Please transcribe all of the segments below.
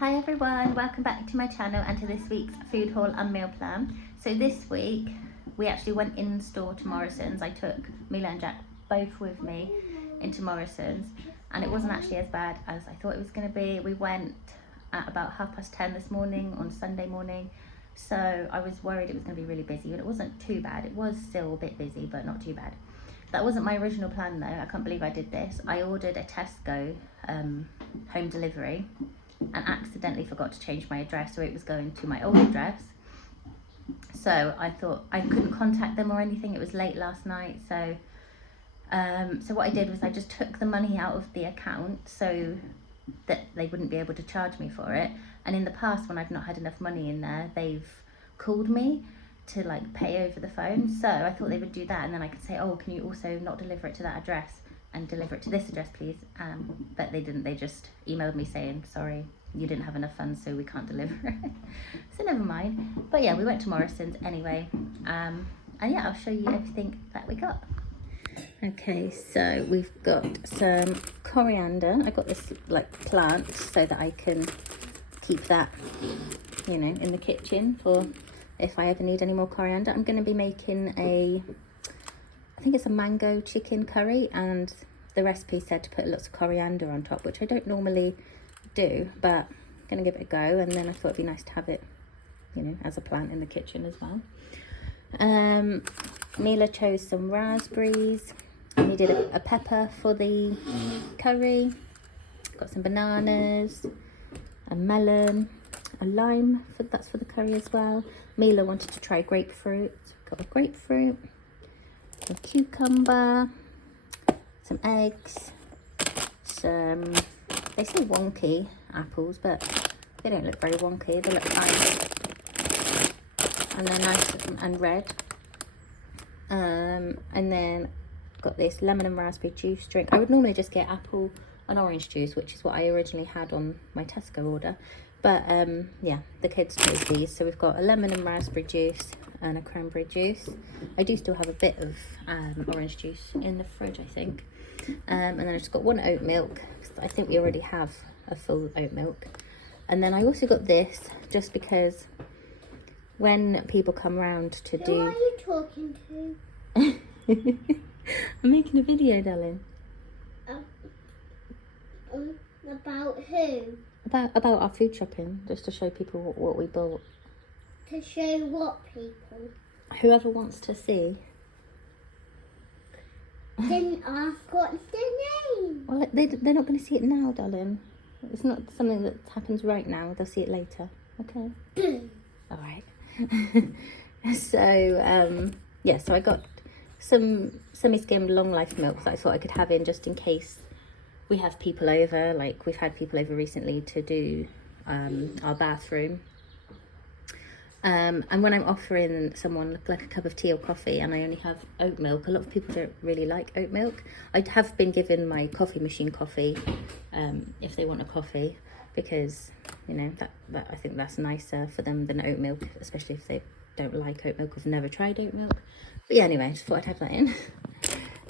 Hi everyone, welcome back to my channel and to this week's food haul and meal plan. So this week we actually went in store to Morrisons. I took Mila and Jack both with me into Morrisons and it wasn't actually as bad as I thought it was going to be. We went at about 10:30 this morning on Sunday morning, so I was worried it was going to be really busy, but it wasn't too bad. It was still a bit busy but not too bad. That wasn't my original plan though. I can't believe I did this. I ordered a Tesco home delivery and accidentally forgot to change my address, so it was going to my old address. So I thought I couldn't contact them or anything. It was late last night, so what I did was I just took the money out of the account so that they wouldn't be able to charge me for it. And in the past, when I've not had enough money in there, they've called me to like pay over the phone. So I thought they would do that, and then I could say, oh, can you also not deliver it to that address and deliver it to this address, please? But they didn't. They just emailed me saying, sorry, you didn't have enough funds, so we can't deliver it. So never mind. But yeah, we went to Morrisons anyway. And yeah, I'll show you everything that we got. Okay, so we've got some coriander. I got this like plant so that I can keep that, you know, in the kitchen for if I ever need any more coriander. I'm going to be making I think it's a mango chicken curry, and the recipe said to put lots of coriander on top, which I don't normally do, but I'm going to give it a go. And then I thought it'd be nice to have it, you know, as a plant in the kitchen as well. Mila chose some raspberries. I needed a pepper for the curry. Got some bananas, a melon, a lime, that's for the curry as well. Mila wanted to try grapefruit. Got a grapefruit, a cucumber, some eggs, some, they say wonky apples, but they don't look very wonky, they look fine. And they're nice and red. And then got this lemon and raspberry juice drink. I would normally just get apple and orange juice, which is what I originally had on my Tesco order. But yeah, the kids chose these. So we've got a lemon and raspberry juice and a cranberry juice. I do still have a bit of orange juice in the fridge, I think. And then I just got one oat milk. I think we already have a full oat milk. And then I also got this just because when people come round to do... Who are you talking to? I'm making a video, darling. About who? About our food shopping, just to show people what we bought. To show what people? Whoever wants to see. Didn't ask what's the name. Well, they're not going to see it now, darling. It's not something that happens right now. They'll see it later. Okay. All right. So yeah, so I got some semi-skimmed long life milk that I thought I could have in just in case we have people over. Like we've had people over recently to do our bathroom. And when I'm offering someone like a cup of tea or coffee and I only have oat milk, a lot of people don't really like oat milk. I have been given my coffee machine coffee if they want a coffee, because you know that I think that's nicer for them than oat milk, especially if they don't like oat milk or have never tried oat milk. But yeah, anyway, I just thought I'd have that in.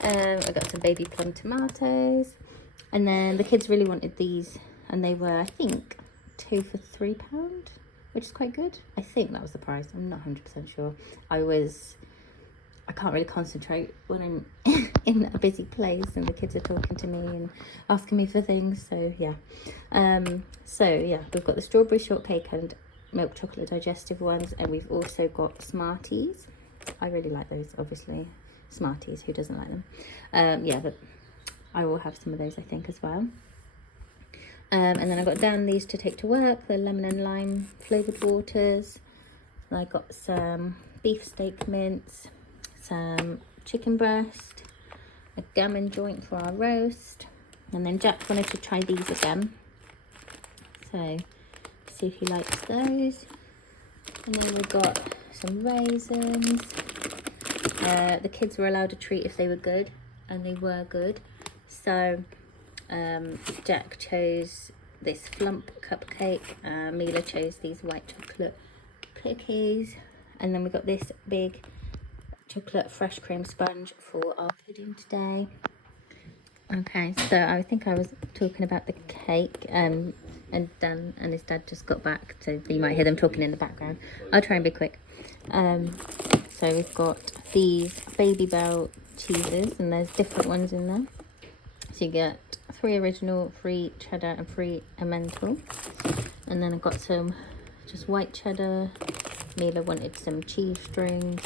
I got some baby plum tomatoes, and then the kids really wanted these, and they were, I think, 2 for £3, which is quite good. I think that was the price. I'm not 100% sure. I can't really concentrate when I'm in a busy place and the kids are talking to me and asking me for things. So yeah. So yeah, we've got the strawberry shortcake and milk chocolate digestive ones, and we've also got Smarties. I really like those, obviously. Smarties, who doesn't like them? Yeah, but I will have some of those, I think, as well. And then I got down these to take to work, the lemon and lime flavoured waters. And I got some beef steak mince, some chicken breast, a gammon joint for our roast. And then Jack wanted to try these again. So, see if he likes those. And then we got some raisins. The kids were allowed a treat if they were good, and they were good. So Jack chose this flump cupcake, Mila chose these white chocolate cookies, and then we got this big chocolate fresh cream sponge for our pudding today. Okay, so I think I was talking about the cake. and Dan and his dad just got back, so you might hear them talking in the background. I'll try and be quick. So we've got these Baby Bell cheeses, and there's different ones in there. So you get 3 original, 3 cheddar and 3 emmental. And then I've got some just white cheddar. Mila wanted some cheese strings.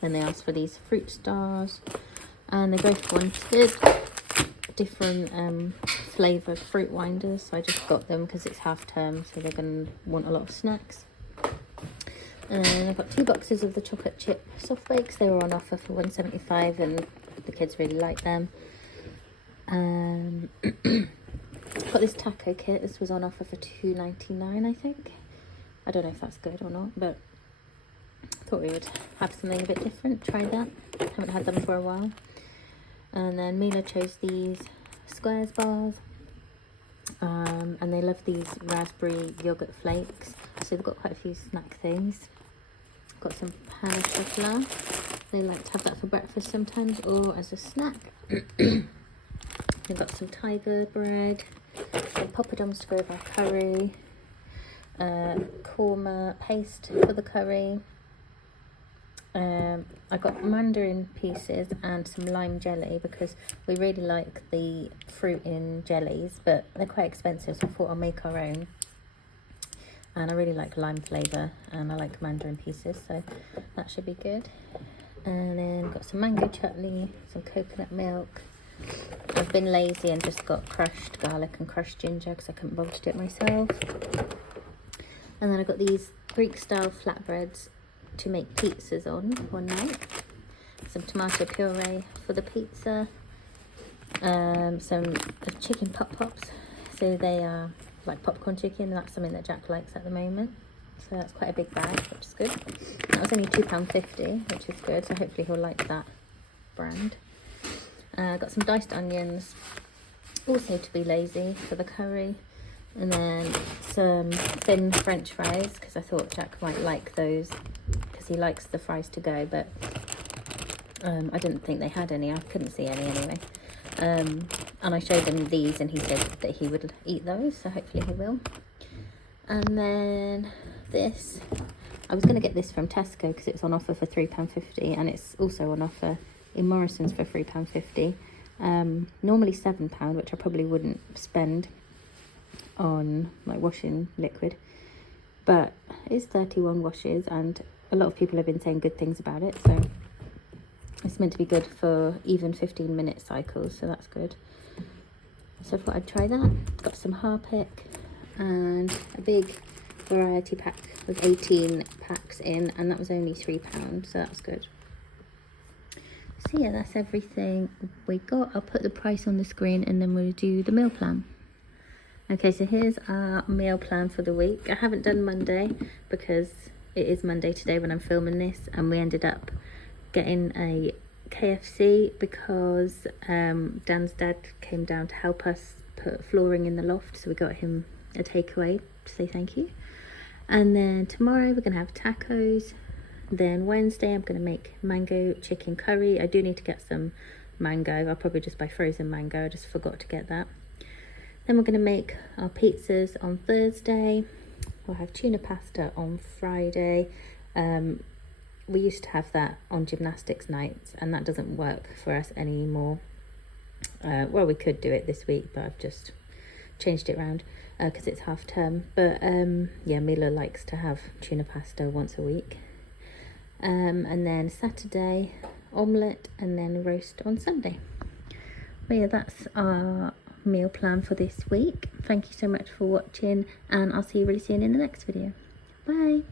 Then they asked for these fruit stars, and they both wanted different flavoured fruit winders, so I just got them because it's half term, so they're going to want a lot of snacks. And then I've got 2 boxes of the chocolate chip soft bakes. They were on offer for $1.75 and the kids really like them. Got this taco kit. This was on offer for $2.99, I think. I don't know if that's good or not, but thought we would have something a bit different. Try that. Haven't had them for a while. And then Mila chose these squares bars. And they love these raspberry yogurt flakes. So they've got quite a few snack things. Got some pan au chocolat. They like to have that for breakfast sometimes or as a snack. We've got some tiger bread, some poppadoms to go with our curry, korma paste for the curry. I got mandarin pieces and some lime jelly because we really like the fruit in jellies, but they're quite expensive, so I thought I'll make our own. And I really like lime flavour, and I like mandarin pieces, so that should be good. And then got some mango chutney, some coconut milk. I've been lazy and just got crushed garlic and crushed ginger because I couldn't bother to do it myself. And then I got these Greek style flatbreads to make pizzas on one night. Some tomato puree for the pizza. Some chicken pop-pops. So they are like popcorn chicken. That's something that Jack likes at the moment. So that's quite a big bag, which is good. That was only £2.50, which is good. So hopefully he'll like that brand. Got some diced onions, also to be lazy, for the curry. And then some thin French fries, because I thought Jack might like those, because he likes the fries to go, but I didn't think they had any. I couldn't see any anyway. And I showed him these and he said that he would eat those, so hopefully he will. And then this, I was going to get this from Tesco because it's on offer for £3.50, and it's also on offer in Morrisons for £3.50. Normally £7, which I probably wouldn't spend on like washing liquid, but it's 31 washes, and a lot of people have been saying good things about it, so it's meant to be good for even 15-minute cycles, so that's good. So I thought I'd try that. Got some Harpic and a big variety pack with 18 packs in, and that was only £3, so that's good. So yeah, that's everything we got. I'll put the price on the screen and then we'll do the meal plan. Okay, so here's our meal plan for the week. I haven't done Monday because it is Monday today when I'm filming this, and we ended up getting a KFC because Dan's dad came down to help us put flooring in the loft, so we got him a takeaway to say thank you. And then tomorrow we're gonna have tacos. Then Wednesday I'm gonna make mango chicken curry. I do need to get some mango. I'll probably just buy frozen mango. I just forgot to get that. Then we're gonna make our pizzas on Thursday. We'll have tuna pasta on Friday. We used to have that on gymnastics nights, and that doesn't work for us anymore. Well, we could do it this week, but I've just changed it around because it's half term. But yeah, Mila likes to have tuna pasta once a week. And then Saturday, omelette, and then roast on Sunday. But yeah, that's our meal plan for this week. Thank you so much for watching, and I'll see you really soon in the next video. Bye.